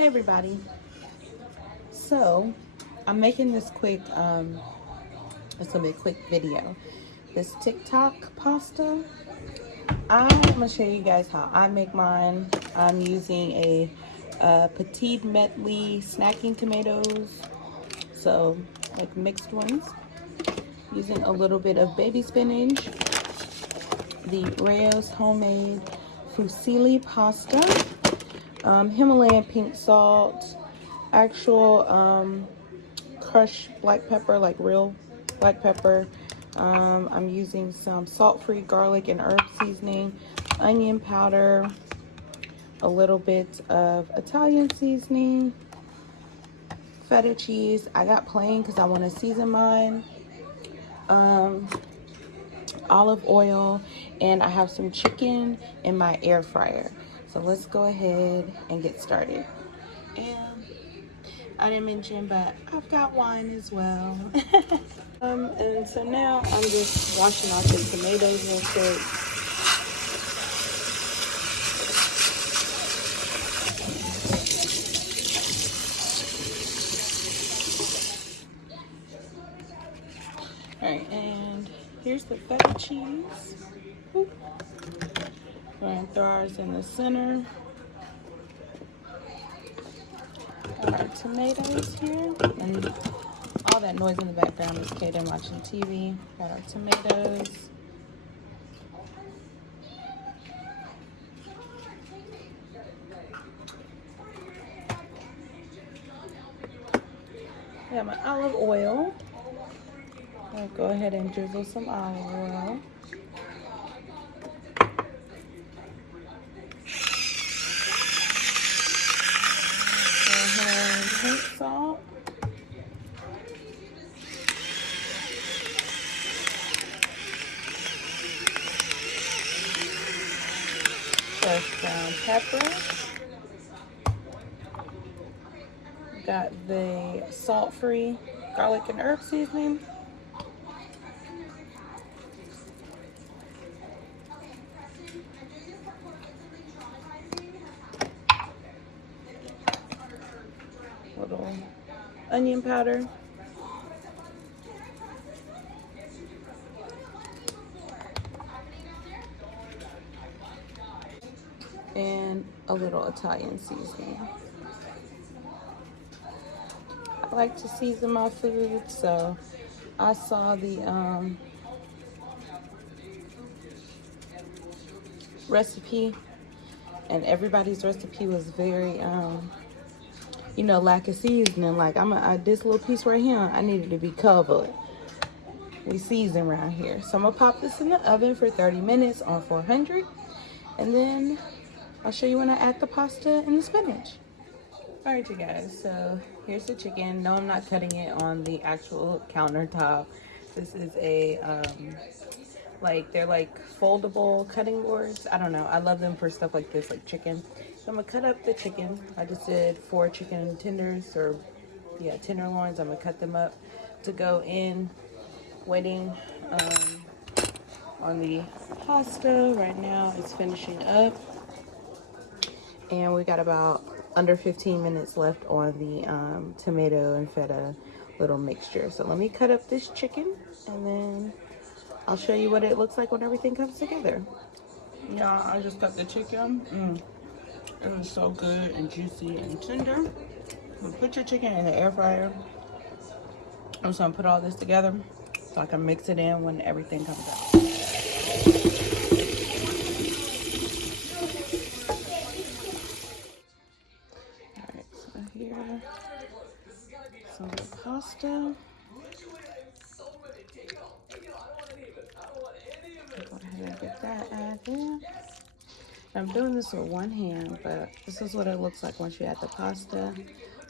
Hey everybody. So I'm making this quick it's gonna be a quick video. This TikTok pasta. I'm gonna show you guys how I make mine. I'm using a petite medley snacking tomatoes, so like mixed ones, using a little bit of baby spinach, the Roya's homemade fusilli pasta, Himalayan pink salt, actual crushed black pepper, like real black pepper. I'm using some salt-free garlic and herb seasoning, onion powder, a little bit of Italian seasoning, feta cheese. I got plain because I want to season mine. Olive oil, and I have some chicken in my air fryer. So let's go ahead and get started. And I didn't mention, but I've got wine as well. And so now I'm just washing off the tomatoes real quick. Alright, and here's the feta cheese. We're going to throw ours in the center. Got our tomatoes here. And all that noise in the background is Kaden watching TV. Got our tomatoes. I got my olive oil. I'll go ahead and drizzle some olive oil. Go ahead and pink salt. Fresh ground pepper. Got the salt-free garlic and herb seasoning. Little onion powder. And a little Italian seasoning. I like to season my food, so I saw the recipe, and everybody's recipe was very lack of seasoning. Like this little piece right here, I needed to be covered. We season around here. So I'm gonna pop this in the oven for 30 minutes on 400, and then I'll show you when I add the pasta and the spinach. All right, you guys, so here's the chicken. No, I'm not cutting it on the actual countertop. This is a, they're like foldable cutting boards. I don't know. I love them for stuff like this, like chicken. So I'm gonna cut up the chicken. I just did 4 chicken tenders, tenderloins. I'm gonna cut them up to go in. Waiting on the pasta. Right now it's finishing up. And we got about under 15 minutes left on the tomato and feta little mixture. So let me cut up this chicken, and then I'll show you what it looks like when everything comes together. Yeah, I just cut the chicken. It was so good and juicy and tender. Put your chicken in the air fryer. I'm just gonna put all this together so I can mix it in when everything comes out. Some of the pasta. Go ahead and get that added in. I'm doing this with one hand, but this is what it looks like once you add the pasta.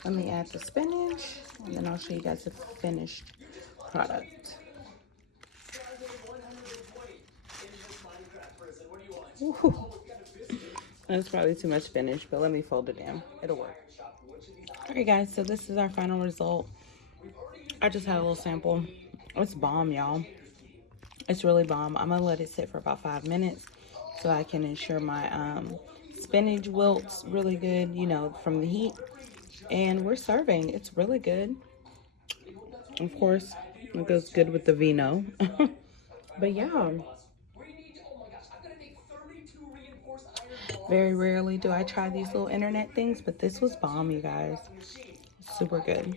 Let me add the spinach, and then I'll show you guys the finished product. Ooh. That's probably too much spinach, but let me fold it in. It'll work. Alright guys, so this is our final result. I just had a little sample. It's bomb, y'all. It's really bomb. I'm gonna let it sit for about 5 minutes so I can ensure my Spinach wilts really good, you know, from the heat. And we're serving. It's really good. Of course, it goes good with the vino. But yeah. Very rarely do I try these little internet things, but this was bomb, you guys. Super good.